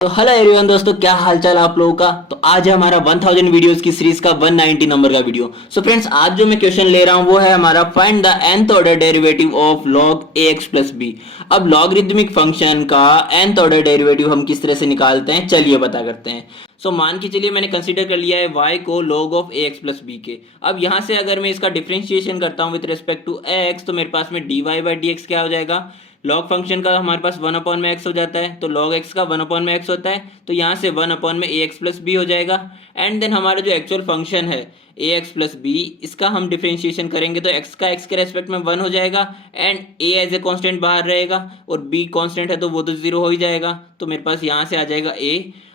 तो hello everyone दोस्तों, क्या हालचाल आप लोगों का। तो आज है हमारा 1000 वीडियोस की सीरीज का 190 नंबर का वीडियो। सो फ्रेंड्स, आज जो मैं क्वेश्चन ले रहा हूं वो है हमारा find the nth order derivative of log ax plus b। अब लॉगरिदमिक फंक्शन का nth ऑर्डर डेरिवेटिव हम किस तरह से निकालते हैं, चलिए पता करते हैं। सो मान के चलिए मैंने कंसीडर कर लिया है y को log of ax plus b के। अब यहाँ से अगर मैं इसका डिफरेंशिएशन करता हूँ विद रिस्पेक्ट टू x, तो मेरे पास में dy बाई डी एक्स क्या हो जाएगा। लॉग फंक्शन का हमारे पास 1/x हो जाता है, तो log x का 1/x होता है, तो यहाँ से 1/ax प्लस बी हो जाएगा। एंड देन हमारा जो एक्चुअल फंक्शन है ax प्लस बी, इसका हम डिफरेंशिएशन करेंगे तो x का x के रेस्पेक्ट में 1 हो जाएगा and a as a constant बाहर रहेगा और b कॉन्स्टेंट है तो वो तो 0 हो ही जाएगा। तो मेरे पास यहाँ से आ जाएगा a।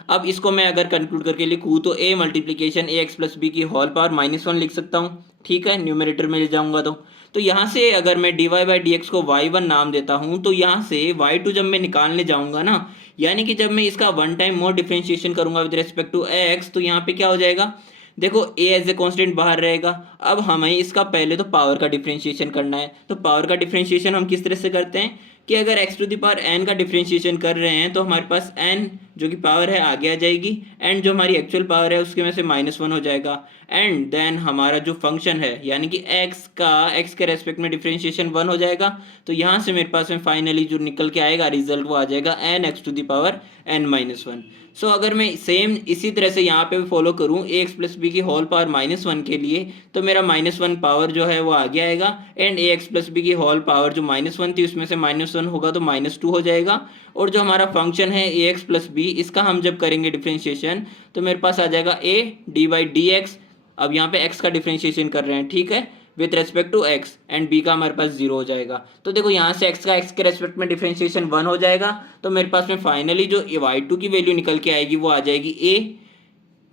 अब इसको मैं अगर कंक्लूड करके लिखूँ तो a multiplication ax plus b की होल पावर -1 लिख सकता हूँ। ठीक है, न्यूमरेटर में ले जाऊँगा तो यहाँ से अगर मैं dy बाई डी एक्स को y1 नाम देता हूँ, तो यहाँ से y2 जब मैं निकालने जाऊँगा ना, यानी कि जब मैं इसका वन टाइम मोर डिफरेंशिएशन करूँगा विद रिस्पेक्ट टू x, तो यहाँ पे क्या हो जाएगा, देखो a एज ए कॉन्स्टेंट बाहर रहेगा। अब हमें इसका पहले तो पावर का डिफरेंशिएशन करना है। तो पावर का डिफरेंशिएशन हम किस तरह से करते हैं कि अगर x to the power n का डिफरेंशिएशन कर रहे हैं तो हमारे पास n जो कि पावर है आगे आ जाएगी एंड जो हमारी एक्चुअल पावर है उसके में से -1 हो जाएगा। एंड देन हमारा जो फंक्शन है यानी कि x के रेस्पेक्ट में डिफरेंशिएशन 1 हो जाएगा। तो यहाँ से मेरे पास में फाइनली जो निकल के आएगा रिजल्ट वो आ जाएगा n x to the power n-1। So अगर मैं सेम इसी तरह से यहाँ पे भी फॉलो करूँ ax प्लस बी की होल पावर -1 के लिए, तो मेरा -1 पावर जो है वो आगे आएगा एंड ax प्लस बी की होल पावर जो -1 थी उसमें से -1 होगा तो -2 हो जाएगा। और जो हमारा फंक्शन है ax प्लस बी, इसका हम जब करेंगे डिफरेंशिएशन तो मेरे पास आ जाएगा a D by D x. अब यहाँ पे x का डिफरेंशिएशन कर रहे हैं, ठीक है, with respect to x and b का हमारे पास 0 हो जाएगा। तो देखो यहाँ से x का x के रेस्पेक्ट में डिफरेंशिएशन 1 हो जाएगा, तो मेरे पास में फाइनली जो y2 की वैल्यू निकल के आएगी वो आ जाएगी a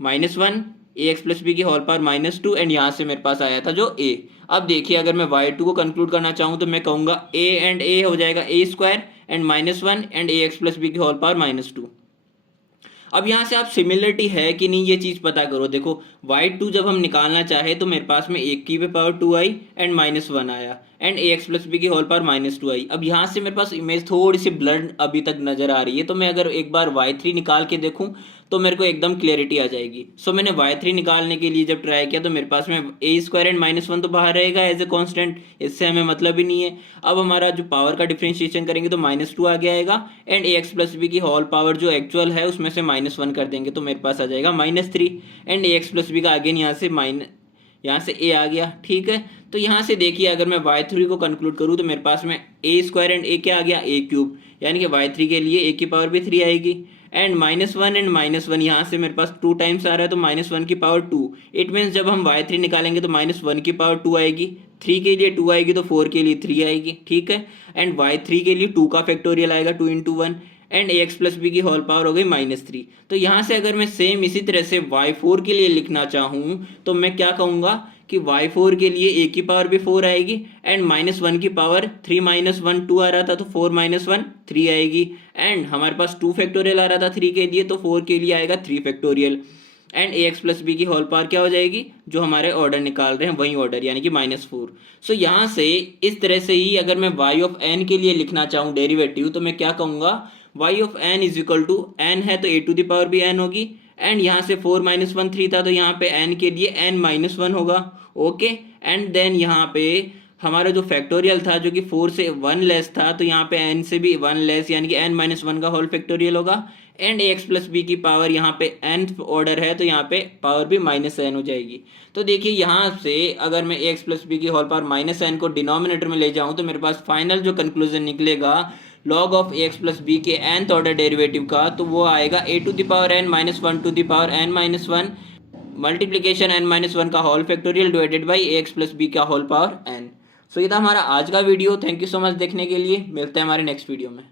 -1 ax प्लस बी की होल पावर -2 एंड यहाँ से मेरे पास आया था जो a। अब देखिए अगर मैं y2 को कंक्लूड करना चाहूँ तो मैं कहूँगा a एंड a हो जाएगा a square and -1 and ax plus b की होल पावर -2। अब यहाँ से आप सिमिलरिटी है कि नहीं ये चीज़ पता करो। देखो y2 जब हम निकालना चाहे तो मेरे पास में 1 की पावर 2 आई एंड -1 आया एंड ax प्लस बी की होल पावर -2 आई। अब यहाँ से मेरे पास इमेज थोड़ी सी ब्लड अभी तक नज़र आ रही है, तो मैं अगर एक बार y3 निकाल के देखूँ तो मेरे को एकदम क्लियरिटी आ जाएगी। सो मैंने y3 निकालने के लिए जब ट्राई किया तो मेरे पास में a स्क्वायर एंड -1 तो बाहर रहेगा एज ए कॉन्स्टेंट, इससे हमें मतलब ही नहीं है। अब हमारा जो पावर का डिफरेंशिएशन करेंगे तो -2 आगे आएगा एंड ax प्लस बी की होल पावर जो एक्चुअल है उसमें से -1 कर देंगे तो मेरे पास आ जाएगा -3 एंड ax प्लस बी का अगेन यहाँ से a आ गया। ठीक है, तो यहाँ से देखिए अगर मैं y3 को कंक्लूड करूँ तो मेरे पास में a स्क्वायर एंड a क्या आ गया a क्यूब, यानी कि y3 के लिए a की पावर भी 3 आएगी एंड -1 एंड -1 यहाँ से मेरे पास 2 टाइम्स आ रहा है तो -1 की पावर 2। इट मीन्स जब हम y3 निकालेंगे तो -1 की पावर 2 आएगी, 3 के लिए 2 आएगी तो 4 के लिए 3 आएगी। ठीक है, एंड y3 के लिए 2 का फैक्टोरियल आएगा 2 into 1 and ax plus b की होल पावर हो गई -3। तो यहाँ से अगर मैं सेम इसी तरह से y4 के लिए लिखना चाहूँ तो मैं क्या कहूँगा कि y4 के लिए a की पावर भी 4 आएगी एंड -1 की पावर 3 -1 2 आ रहा था तो 4 -1 3 आएगी एंड हमारे पास 2 फैक्टोरियल आ रहा था 3 के लिए तो 4 के लिए आएगा 3 factorial and ax plus b की होल पावर क्या हो जाएगी, जो हमारे ऑर्डर निकाल रहे हैं वही ऑर्डर यानी कि -4। सो यहाँ से इस तरह से ही अगर मैं y ऑफ n के लिए लिखना चाहूँ डेरिवेटिव तो मैं क्या कहूँगा, y of n is equal to n है तो a टू द पावर भी n होगी एंड यहाँ से 4 -1 3 था तो यहाँ पे n के लिए n-1 होगा। ओके, एंड देन यहाँ पे हमारा जो फैक्टोरियल था जो कि 4 से 1 लेस था तो यहाँ पे n से भी 1 लेस यानी कि n-1 का होल फैक्टोरियल होगा एंड ax प्लस बी की पावर यहाँ पे n ऑर्डर है तो यहाँ पे पावर भी -n हो जाएगी। तो देखिए यहाँ से अगर मैं ax प्लस बी की होल पावर -n को डिनोमिनेटर में ले जाऊँ तो मेरे पास फाइनल जो कंक्लूजन निकलेगा log of ax plus b के nth ऑर्डर डेरिवेटिव का, तो वो आएगा a to the power n-1 to the power n-1 multiplication n-1 का whole factorial divided by ax plus b का होल पावर n। सो ये था हमारा आज का video. Thank you so much देखने के लिए, मिलते हैं हमारे नेक्स्ट वीडियो में।